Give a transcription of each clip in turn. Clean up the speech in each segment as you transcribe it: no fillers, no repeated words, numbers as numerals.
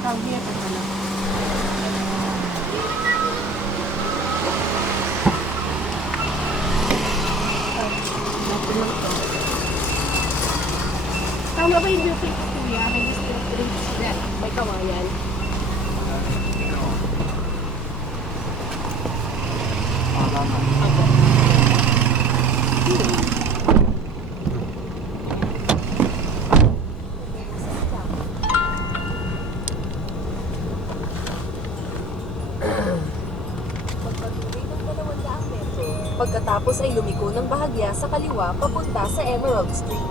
Tawag niya pa pala. Tama ba yung duty ko, kuya? Registered drinks na. May kawayan. Magpatuloy ng 200 metro. Pagkatapos ay lumiko ng bahagya sa kaliwa papunta sa Emerald Street.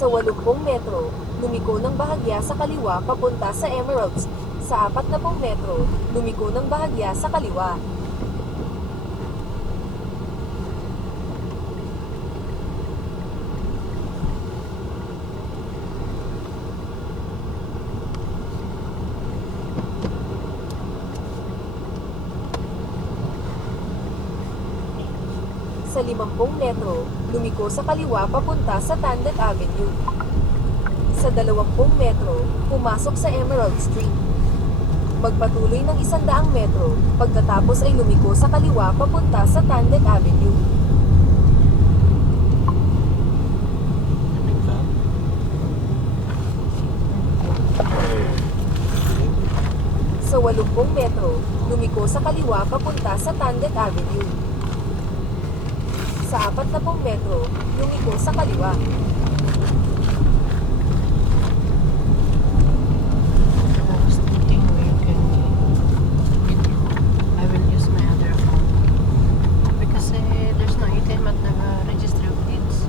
Sa 80 metro, lumiko ng bahagya sa kaliwa papunta sa Emerald Street. Sa 40 metro, lumiko ng bahagya sa kaliwa. Sa 50 metro, lumiko sa kaliwa papunta sa Tandet Avenue. Sa 20 metro, pumasok sa Emerald Street. Magpatuloy ng 100 metro, pagkatapos ay lumiko sa kaliwa papunta sa Tandet Avenue. Sa 80 metro, lumiko sa kaliwa papunta sa Tandet Avenue. Sa 40 metro, lumiko sa kaliwa. I will use my other phone. Because there's no ATM at the registry of deeds.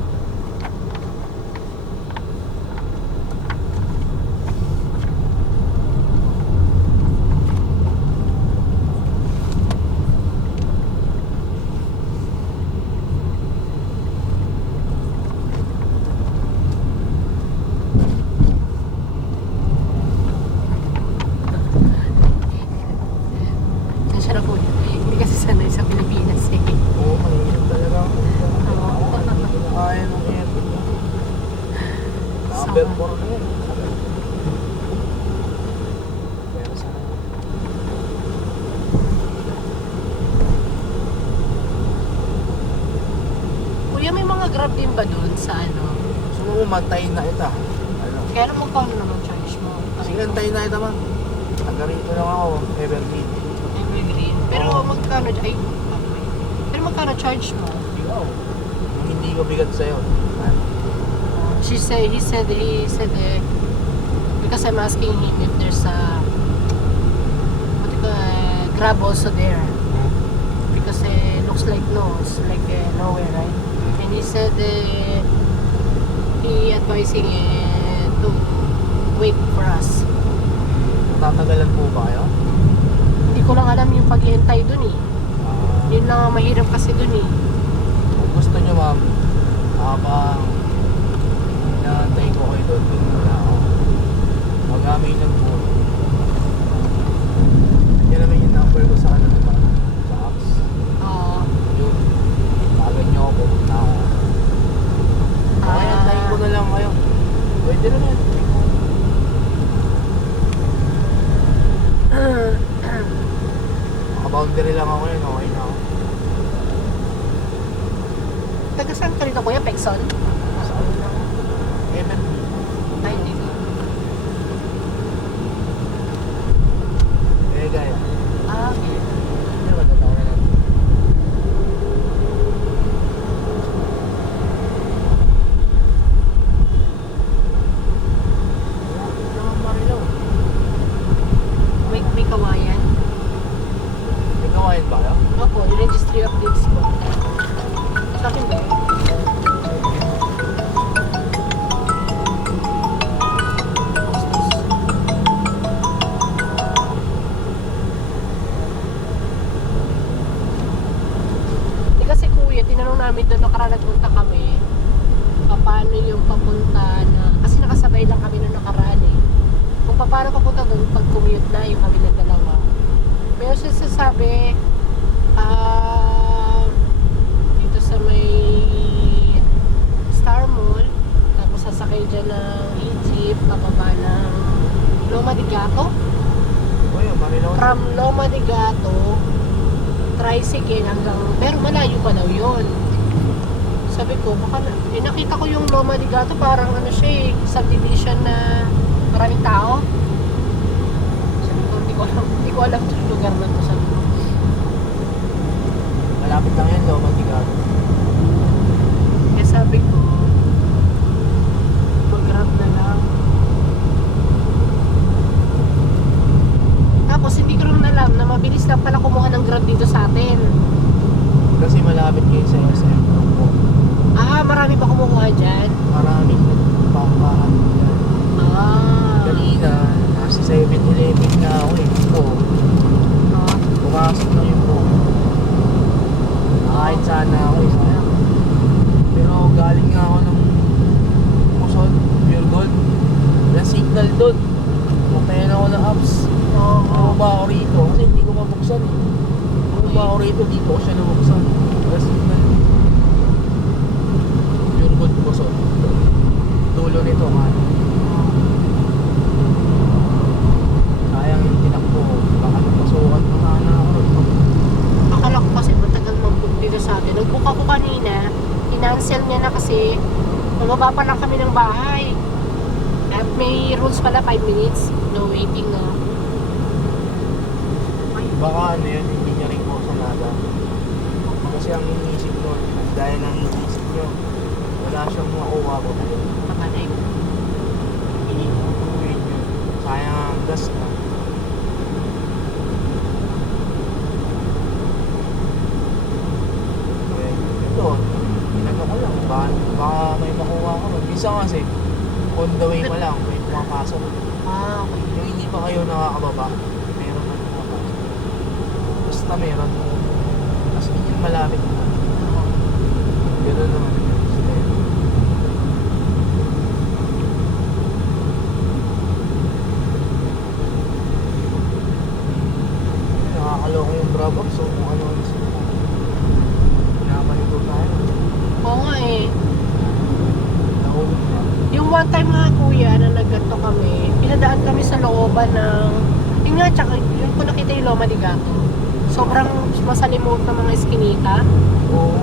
Siya na po. Hindi kasi sanay sa Pilipinas eh. Oo, mahirap talaga ako. Oo. Kaya ng aircon niya. Number 4 na yun. Pero sana. Kuya, may mga grab din ba doon sa ano? Gusto mo mantayin na ita. Ano? Kaya naman magkano naman charge mo? Sige, antayin na ita man. Taga rito lang ako, Evergreen. Evergreen. Pero Oo. magkano, ay, pero magkano charge mo? Ikaw. Hindi ko bigat sa'yo. He said, because I'm asking him if there's what you call, grab also there. Because looks like no, it's like nowhere, right? And he said, he advising to wait for us. Tatagalan po ba kayo? Hindi ko lang alam yung pag-iintay dun eh. Yun lang ang mahirap kasi dun eh. Kung gusto nyo ma'am, habang inaantay ko kayo doon, doon muna ako. Mag-amay ng phone. Yan naman yung number ko sa ano diba? Sa apps. Oo. Yun. Tagan nyo ako, pupunta ako. Okay, antayin ko na lang kayo. Pwede na yan. Naka-boundary lang ako yun, okay na ako. Taga saan ka rito kuya? Pekson? Sa ano lang? Evergreen. Ay, hindi. Eh, gaya. Ah, okay. Hindi ba tatawa na? Naman Marilaw. May kawayan. May gawain ba kayo? Opo, yung registry of deeds ko. Sa akin ba? tinatanong namin doon nakaraan nagpunta kami, paano yung papunta na, kasi nakasabay lang kami noong nakaraan eh. Kung paano papunta doon pag commute na yung kami ng dalawa. Pero siya sasabi, dito sa may Star Mall, tapos sasakay dyan ng Egypt, pababa ng Loma de Gato. Uy, Marilao. From Loma de Gato, tricycle hanggang, pero malayo pa daw yun. Sabi ko, baka nakita ko yung Loma de Gato, parang ano siya eh, subdivision na maraming tao. Sabi ko, hindi ko alam yung lugar na to. Sabi ko, Malapit lang yan, Loma de Gato. kaya sabi ko, mag-grab na lang. Tapos hindi ko naman alam na mabilis lang pala kumuha ng grab dito sa atin. Kasi malapit kayo sa SM. Marami pa kumukuha dyan. Maraming nagpapahan dyan. Kanina, nasa 7-Eleven nga ako eh. Ito, pumasok na yung po. Nakain sana ako eh. Sayang. Pero galing nga ako ng Quezon, Pure Gold. Walang signal doon. Matayan ako ng apps. Bumaba ako rito kasi hindi ko mabuksan eh. Bumaba ako rito, dito ko siya nabuksan. Walang signal. Pure Gold Quezon. Dulo nito man. Sayang yung tinakbo ko. Baka napasukan pa sana ako. Akala ko kasi matagal mag-book dito sa atin. Nag-book ako kanina, in-cancel niya na kasi mababa pa lang kami ng bahay. At may rules pala 5 minutes, no waiting na. Baka ano yun, hindi niya rin po sa nada. Kasi ang iniisip ko, dahil ang iniisip nyo, wala siyang makuha ko na yun. Papanay ko. Iniisip yun. Sayang ang gas na. Ito, ginagawa ko lang. Baka may makuha ko. Minsan kasi, on the way pa lang, may pumapasok. Okay. Yung hindi pa kayo nakakababa, meron na pumapasok. Basta meron. As in yung malapit na. Gano'n naman yun. Nakakaloko yung Bravox, so kung ano-ano sila. Pinapanito tayo. Oo nga eh. Nahulog na. Yung one time nga kuya na nagganto kami, pinadaan kami sa looban ng, yun nga, tsaka yun ko nakita yung Loma de Gato. Sobrang masalimot na mga eskinita. Oo.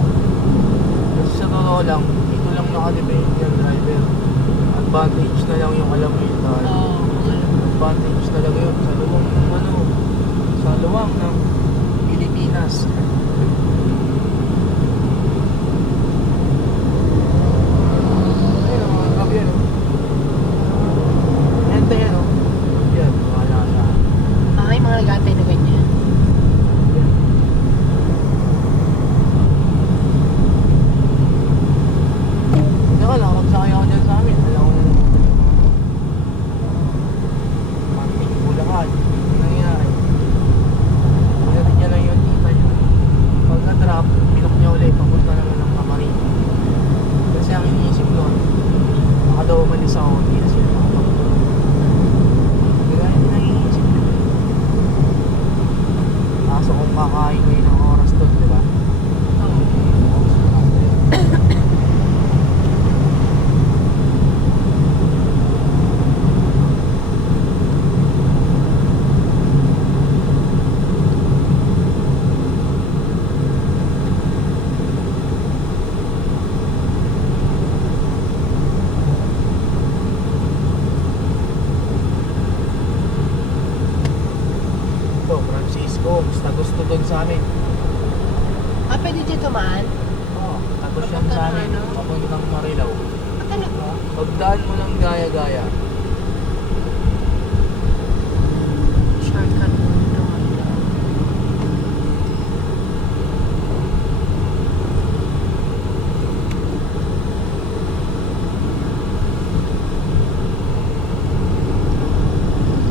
Kasi sa totoo lang, dito lang nakadepende yung driver. Advantage na lang yung alam mo yung tayo. Advantage talaga yun sa luwang sa luwang ng Pilipinas. Ayun, mga grab yan. Ente yan, oh. Yan, wala sa. Ay, mga nag-aantay na ganyan. Yan. Saka lang, magsakay ako dyan sa amin. Alam ko na naman. Manting Bulacan. Ano nangyari? Pinatid niya lang yung tita niya. Pag na-drop, pinok niya ulit. Papunta naman ng Kamarin. Kasi ang iniisip doon, baka daw umalis ako, hindi na sila makapagpunan. Kaya hindi nang iniisip niya. Kaso kung kakain ko yun ng oras doon, di ba? Ito, Francisco, basta gusto doon sa amin. Pwede dito man? Oo, tapos yan Papunta sa ng amin, ano? papuntang Marilao. Talaga? Pagdaan mo ng gaya-gaya, Shortcut mo ito.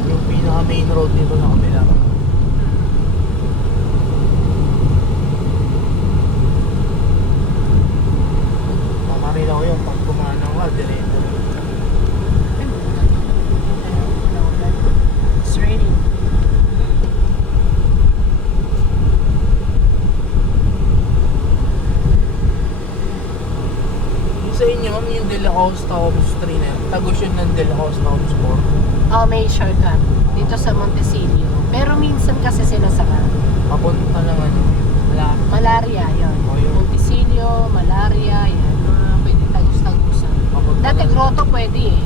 yung pinaka-main road dito sa kabila. niyo ma'am yung De La Costa Homes 3 na yun. Tagos yun ng De La Costa Homes 4. Oh, may shortcut. Dito sa Montecillo. Pero minsan kasi sila sara. Papunta lang ano. Wala. Malaria, yun. Oh, yun. Monticilio, malaria, yan. Mga pwede tagus-tagusan. Papunta Dati lang. grotto pwede eh.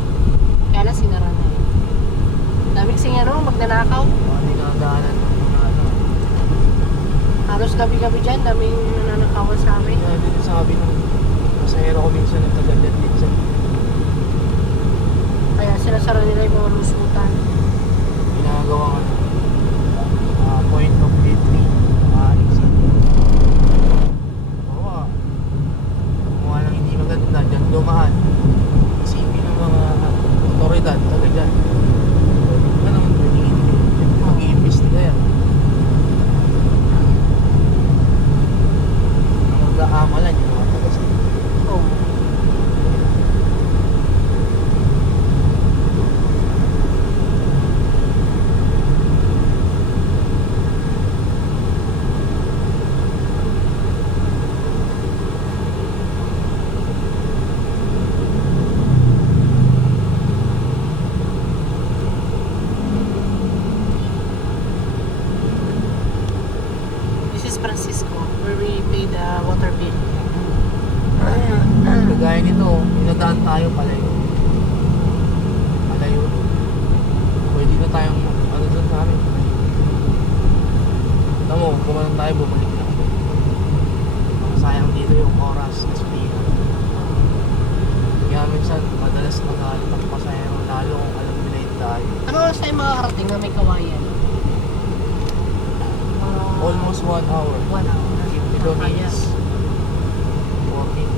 Kaya lang sinara na eh. Daming singano, magnanakaw. Hindi nakadaanan ng mga ano. Halos gabi-gabi dyan, daming nananakawan sa amin. Kaya din sabi ng pasahero ko minsan ng tagal-dad din sa Kaya sinasara nila yung mga lusutan. ginagawa ano. Point of entry. Exit. Oo kung lang hindi maganda, dyan dumaan. Isipin ng mga otoridad, taga dyan. Ano naman pwedeng hindi. Mag-i-imbestiga yan. Ang mag-aamalan yung mga taga sa Oh. This is Francisco, where we pay the water bill. Kagaya nito, inadaan tayo palayo. Palayo. Pwede na tayong ano doon sa amin. Ito mo, kumanan tayo, bumalik na. Sayang dito yung oras, gasolina. Kaya minsan, madalas magalit ang pasahero, lalo kung alam nila yung tayo. Ano oras tayo makakarating na may kawayan? Almost 1 hour. 1 hour. 50 kilometers. 14 kilometers.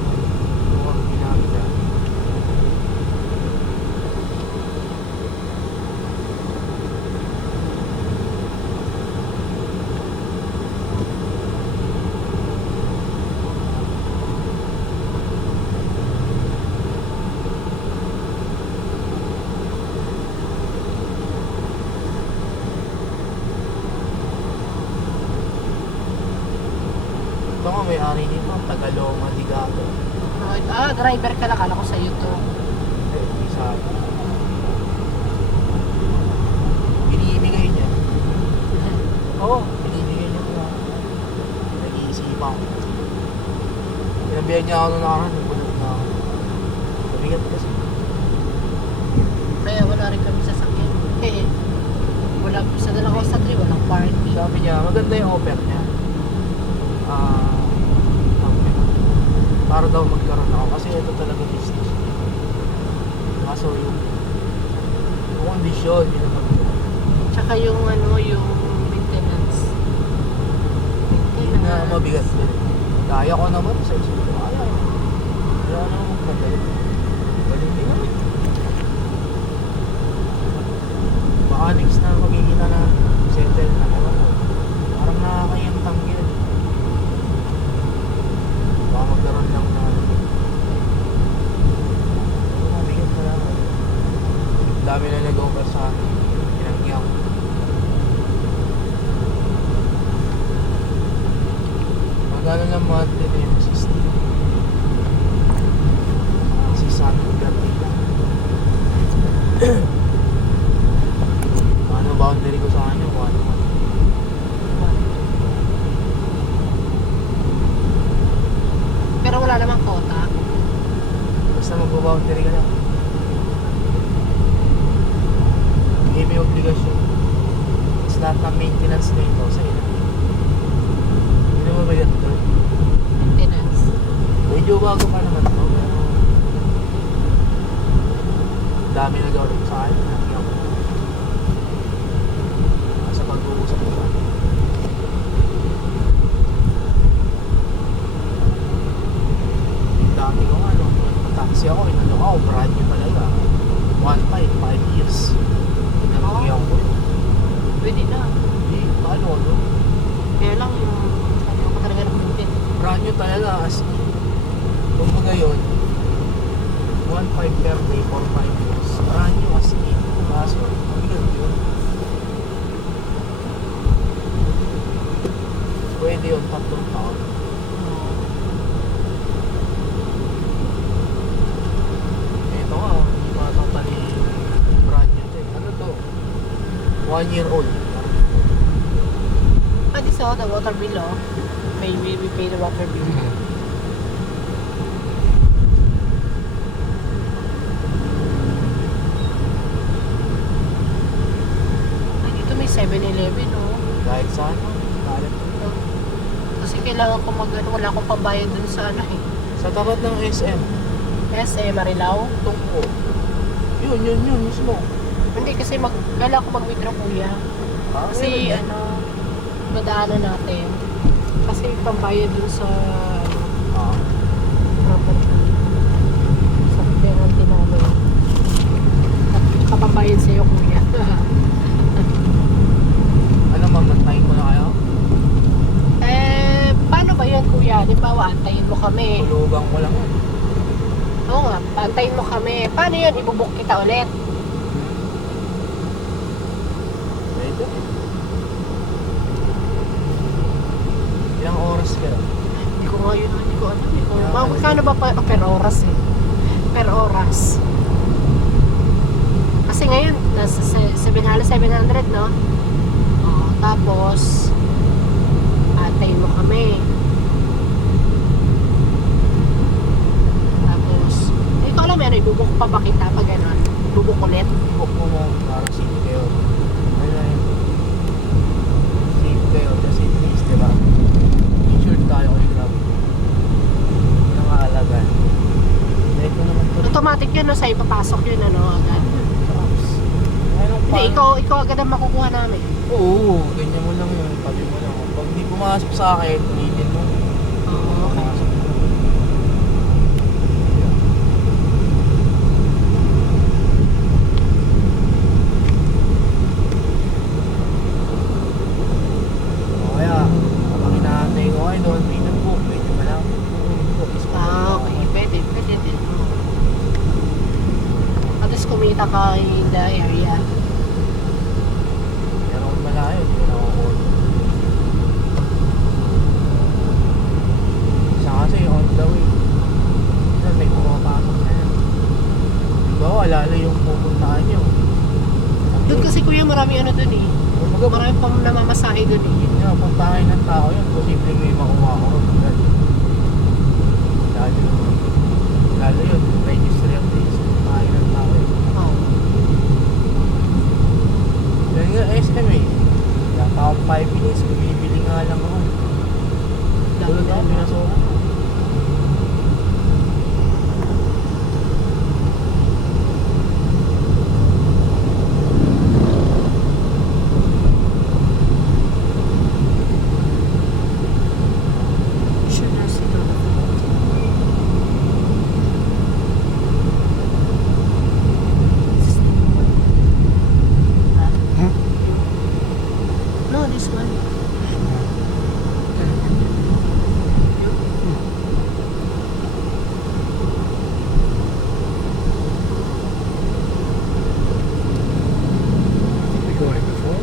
Ito nga may-ari nito, Tagaloma, Digato. Driver ka lang. Kala ko sa'yo to. Isa. Binibigay niya. Oo. Binibigay niya ko. Nag-iisipan ko. Pinabihan niya ako nung nakaraan, nagbulat na ako. Mabigat kasi. Kaya wala rin kami sasakyan. Eh, wala sa dalawa sa 3, walang parking. Sabi niya, maganda yung offer niya. Para daw magkaroon ako kasi ito talaga business. Kaso yung kondisyon, yun naman. Tsaka yung ano, yung maintenance. Yun na mabigat din. Kaya ko naman sa isip ko. Kaya naman magpagalit. Galing din naman. Baka next na magkikita na settle na. Parang nakakayang tanggil. Baka magkaroon lang na mabigat na lang. Dami na nag-over sa akin. Pinangyaw. Magkano lang monthly na yung system. Si Santo Gatita. Ano boundary ko sa kanya? 1 month. Pero wala namang quota. Basta mag-boundary ka lang. Hindi may obligasyon. It's lahat ng maintenance na ito sa ina. Hindi naman mabigat doon. Maintenance. Medyo bago pa naman ito, pero dami na gawin sa akin. Nagyang sa pag-uusap ko sa akin. Dami ko ano, taxi ako, inano ako, brand new talaga. 1.5, 5 years. Nagyang ko yun. Pwede na. Hindi, paano ano? Kaya lang yung sabi ko talaga ng maintain. Brand new talaga as in. Kumbaga yun, 1.5 per day for 5 years. Brand new as in. Kaso, mabigat yun. Pwede yun, 3 taon. 1 year old. Pwede sa the water bill, oh. We pay the water bill. Ay, dito may 7-Eleven, oh. Kahit saan, galit. Kasi kailangan ko wala akong pambayad dun sa ano eh. Sa tapat ng SM, Marilao. Tungko. Yun mismo. Hindi kasi kailangan ko mag-withdraw kuya. Kasi meron yan. madaanan natin. Kasi pambayad dun sa Ah, property. Sa penalty namin. At kapambayad sa'yo kuya. ano, mamantayin ko na kayo? Paano ba yun kuya? Di ba, antayin mo kami. Tulugan ko lang yun. Oo nga, antayin mo kami. Paano yun? Ibubuk kita ulit. Pwede. Ilang oras ka? Hindi ko nga yun, hindi ko ano. Magkano ba per oras eh? Per oras. Kasi ngayon, nasa 700, no? Oo, tapos, antayin mo kami. Tapos, hindi ko alam yan, ibubuk pa ba kita pag gano'n? Ibubuk ulit? Book mo mo para safe kayo. Ano na yun? Safe kayo, just in case, diba? Insured tayo kay Grab. Yun ang kaalagan. Dahil ko naman ito. Automatic yun, no? Sa'yo papasok yun, ano, agad. Hindi, ikaw agad ang makukuha namin. Oo, ganyan mo lang yun. Tabi mo lang. Pag di pumasok sa akin, ulitin mo. Oo, okay. Pumasok mo. Yeah. O kaya, habang inaantay ko ay doon, may nag-book. Medyo malapit. Okay, pwede din. At least kumita ka in the area. Pero kung malayo, hindi ko nakakot. Isa kasi on the way. Isa may pumapasok na yan. Diba, lalo yung pupuntaan nyo. Doon kasi kuya marami ano doon eh. Kumbaga, Marami pang namamasahe doon eh. yun nga, puntahan ng tao yun. Posibleng may makuha ko. Lalo yun, registry of this. Puntahan ng tao yun. Oo. Yan nga, SM eh. Kaya pa akong 5 minutes, bumibili nga lang ako. Tulad ako, pinasok. Should have seen on the phone. No, this one. We going before?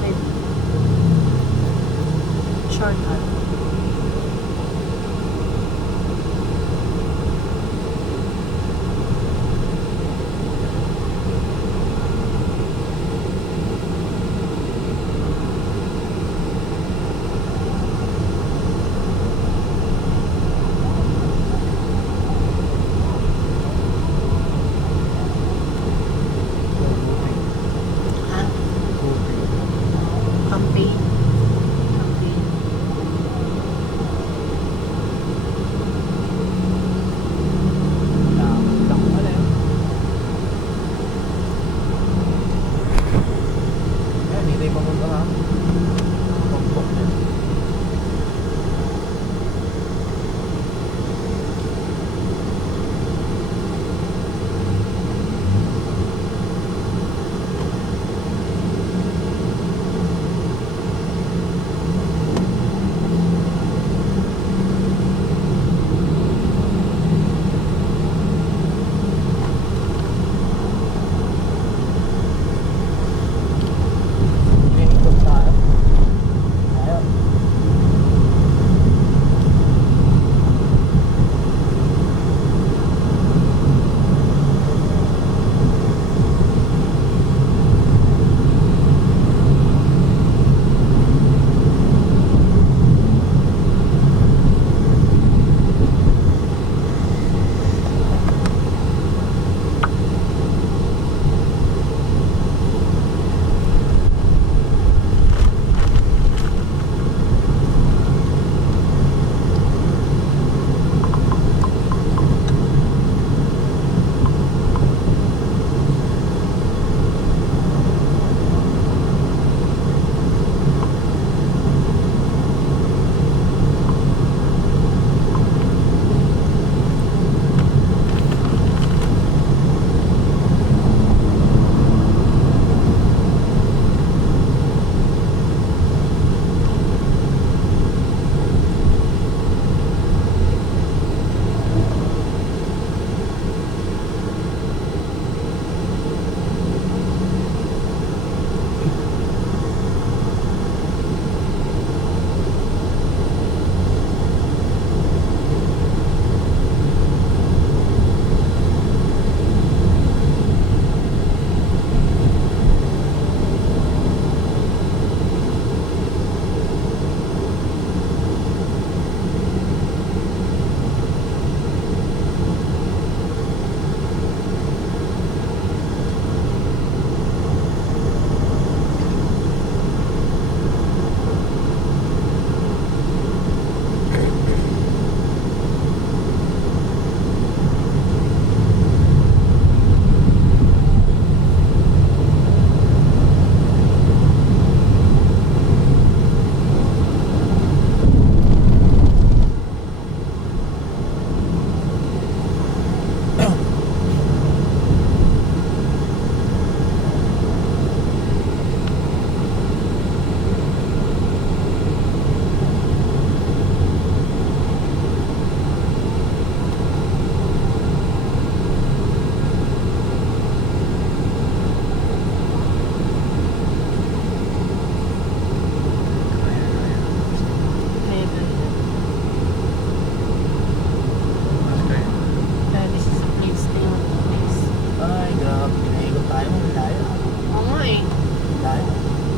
Maybe. Shortcut. Ha? Campaign. Campaign. Lang ko alam. Ayan, hindi tayo pamunta na. Pag-book na. May ikot tayo.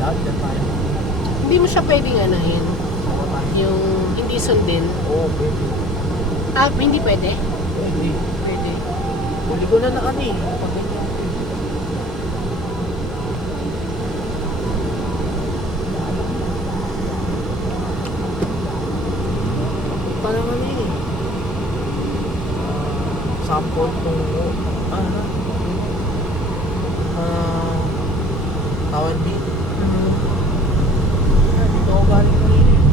Lahat dyan tayo. Hindi mo siya pwedeng anahin. Yung hindi sundin. Oo, pwede. Ah, hindi pwede? Pwede. Pwede. Huli ko na ano eh. Pag ganyan. Parang ano yun eh. Sample kung tawag din. Dito ako galing kanina eh.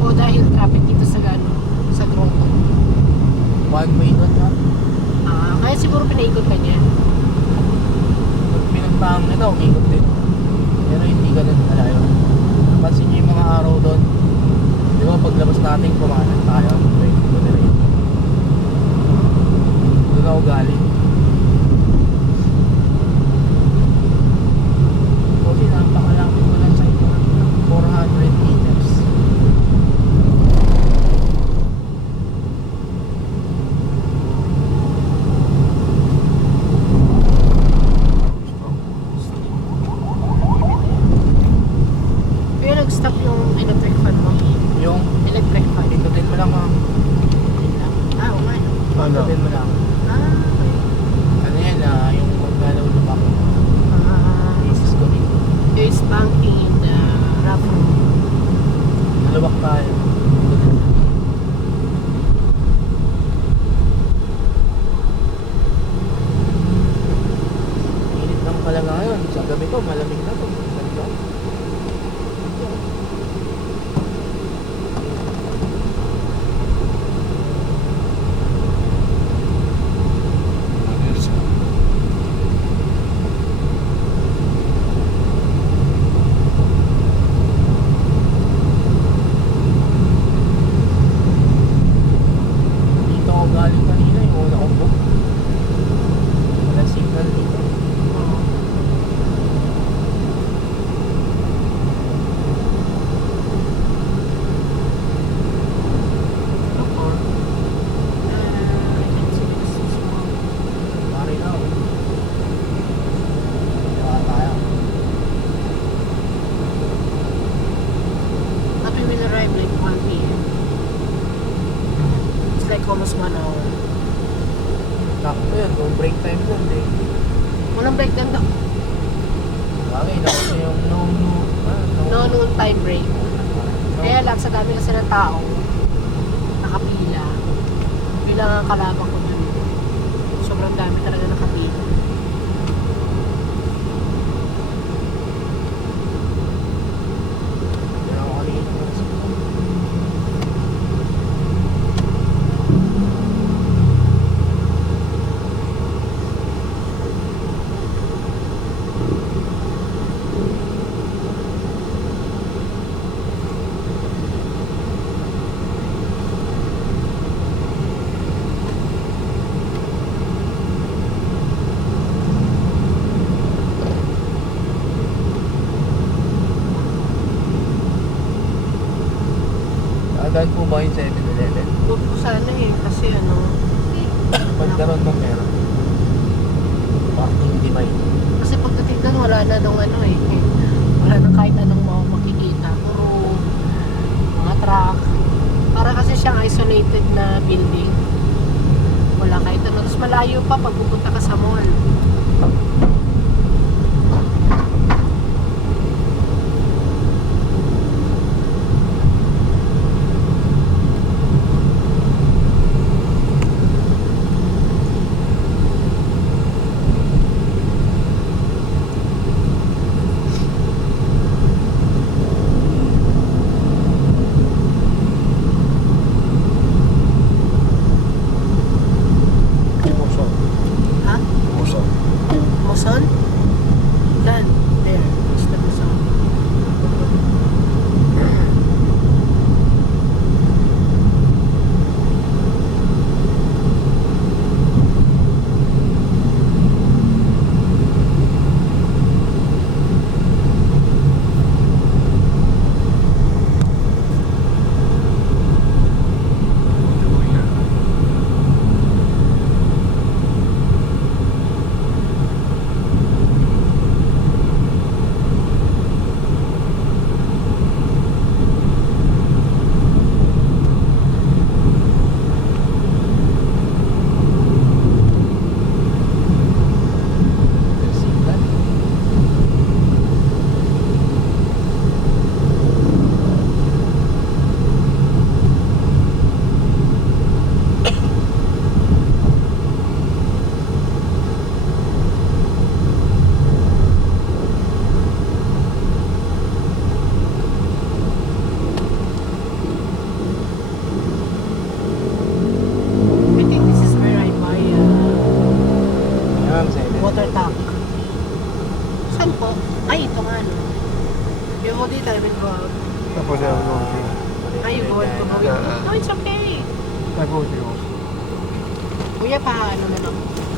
O dahil traffic dito sa gano, sa Grotto. One way doon ha. Ah, kaya siguro pinaikot ka niya. Pag pinuntahan nito, umikot din. Pero hindi ganun kalayo. Napansin niyo yung mga araw doon. Di ba paglabas natin kumanan tayo. Wait, ito na rin. Doon ako galing. Kasi napakalapit ko lang sa ito. 400 meters. Kaya nag-stop yung electric fan mo. Yung Electric fan. pindutin mo lang ha. Ah, oo nga. No? Pindutin mo lang. Ah, okay. Ano yan yung maggalaw na pa. Ah, Basis ko rin. there's banking in the rough road. Nalawak tayo. Init lang pala ngayon. Sa gabi ko, malamig na to. Ganda. Dito ako galing kanina yung una kong book. Wala signal dito. Pare na ako. Wala tayo. Happy will arrive like 1 p.m. It's like almost 1 hour. Sakto yun. Kung break time doon eh. Walang break down daw. Bagay na kasi yung No noon time break. Kaya lang sa dami kasi ng tao, nakapila. Bilang ang kalaban ko dun. Sobrang dami talaga nakapila. Hindi ako kanina. Agad po ba yung 7-Eleven? Huwag ko sana eh, kasi ano, Pagkaroon mo meron. Parking divide. kasi pagdating doon wala na nung ano eh. Wala na kahit anong makikita. Puro mga truck. Para kasi siyang isolated na building. Wala kahit ano. Tapos malayo pa pag pupunta ka sa mall. Puso. Ha? Puso. Kuya, paano na lang?